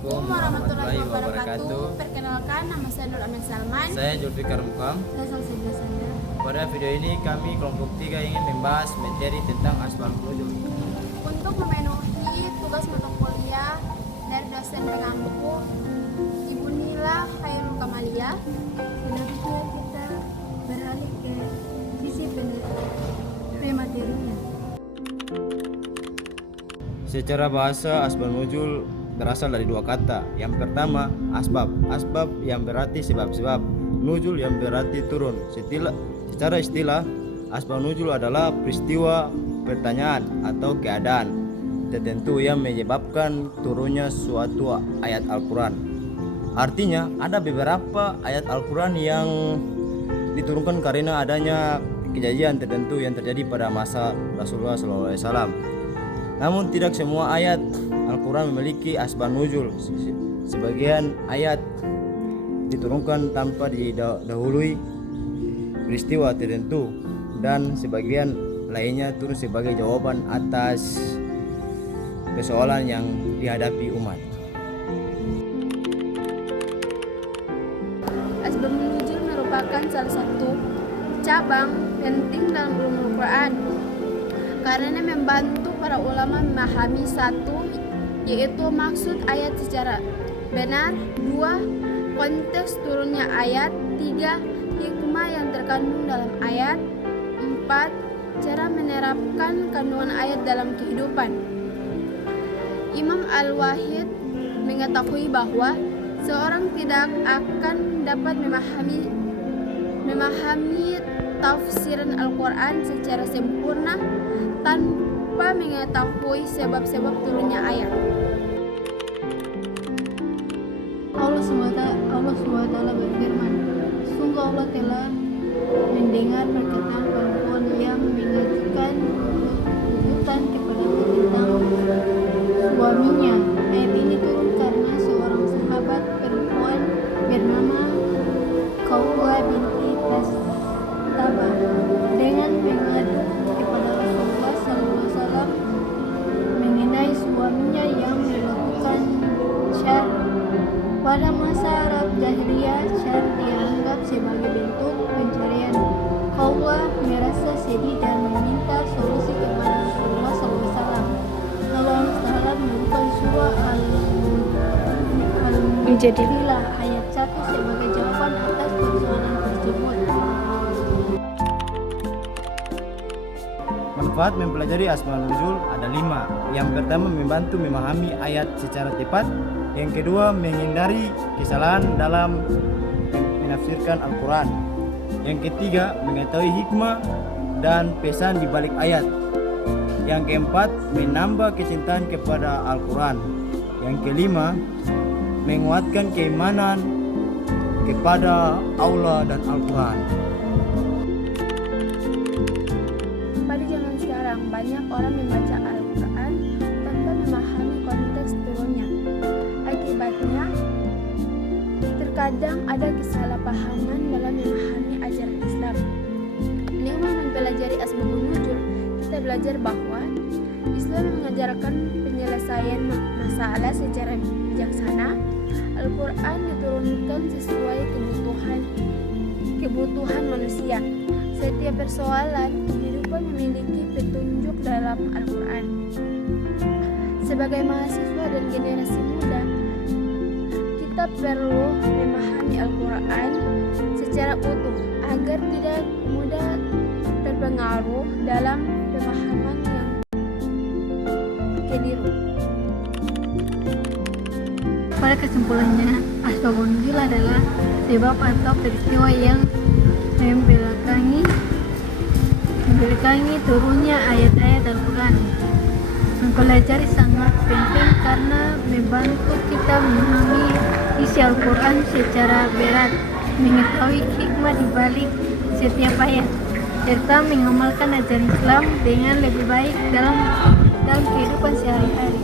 Assalamualaikum warahmatullahi wabarakatuh. Perkenalkan, nama saya Nur Amin Salman. Saya Julfikar Mukam. Saya Salsabila Sandra. Pada video ini kami kelompok 3 ingin membahas materi tentang asbabun nuzul. Untuk memenuhi tugas mata kuliah dari dosen pengampu Ibu Nila Khairul Kamalia, selanjutnya kita beralih ke sisi pematerinya. Secara bahasa asbabun nuzul berasal dari dua kata. Yang pertama asbab, asbab yang berarti sebab-sebab, nuzul yang berarti turun. Secara istilah asbabun nuzul adalah peristiwa, pertanyaan atau keadaan tertentu yang menyebabkan turunnya suatu ayat Al-Quran. Artinya ada beberapa ayat Al-Quran yang diturunkan karena adanya kejadian tertentu yang terjadi pada masa Rasulullah SAW. Namun tidak semua ayat Al-Quran memiliki asbabun nuzul. Sebagian ayat diturunkan tanpa didahului peristiwa tertentu, dan sebagian lainnya turun sebagai jawaban atas persoalan yang dihadapi umat. Asbabun nuzul merupakan salah satu cabang penting dalam ulumul Quran karena membantu para ulama memahami satu, yaitu maksud ayat secara benar, dua, konteks turunnya ayat, tiga, hikmah yang terkandung dalam ayat, empat, cara menerapkan kandungan ayat dalam kehidupan. Imam Al-Wahid mengetahui bahwa seorang tidak akan dapat memahami tafsiran Al-Quran secara sempurna tanpa mengetahui sebab-sebab turunnya ayat. Allah SWT berfirman, sungguh Allah telah mendengar perkataan perempuan yang mengajukan tuntutan kepadaku tentang suaminya. Ayat ini turun karena seorang sahabat perempuan bernama Khawla binti Tabah dengan mengadu kepada Rasulullah SAW mengenai suaminya yang melakukan syar. Pada masa Arab Jahiliyah, syar dianggap sebagai bentuk pencarian. Khawla merasa sedih dan meminta solusi kepada Rasulullah SAW. Lalu Allah Ta'ala menurunkan surah Al-Mujadilah ayat 1 sebagai jawaban atas persoalan tersebut. Manfaat mempelajari asbabun nuzul ada 5. Yang pertama, membantu memahami ayat secara tepat. Yang kedua, menghindari kesalahan dalam menafsirkan Al-Quran. Yang ketiga, mengetahui hikmah dan pesan di balik ayat. Yang keempat, menambah kecintaan kepada Al-Quran. Yang kelima, menguatkan keimanan kepada Allah dan Al-Quran. Pada zaman sekarang, banyak orang membaca Al-Quran tanpa memahami konteks turunnya. Akibatnya, terkadang ada kesalahpahaman dalam memahami ajaran Islam. Dengan mempelajari asbabun nuzul, kita belajar bahwa Islam mengajarkan penyelesaian masalah secara bijaksana. Al-Quran diturunkan sesuai kebutuhan manusia. Setiap persoalan kehidupan memiliki petunjuk dalam Al-Quran. Sebagai mahasiswa dan generasi muda, kita perlu memahami Al-Quran secara utuh agar tidak mudah terpengaruh dalam pemahaman yang keliru. Pada kesimpulannya, asbabun nuzul adalah sebab atau peristiwa yang membelakangi turunnya ayat-ayat Al-Quran. Mempelajari sangat penting karena membantu kita memahami isi Al-Quran secara berat, mengetahui hikmah di balik setiap ayat, serta mengamalkan ajaran Islam dengan lebih baik dalam kehidupan sehari-hari.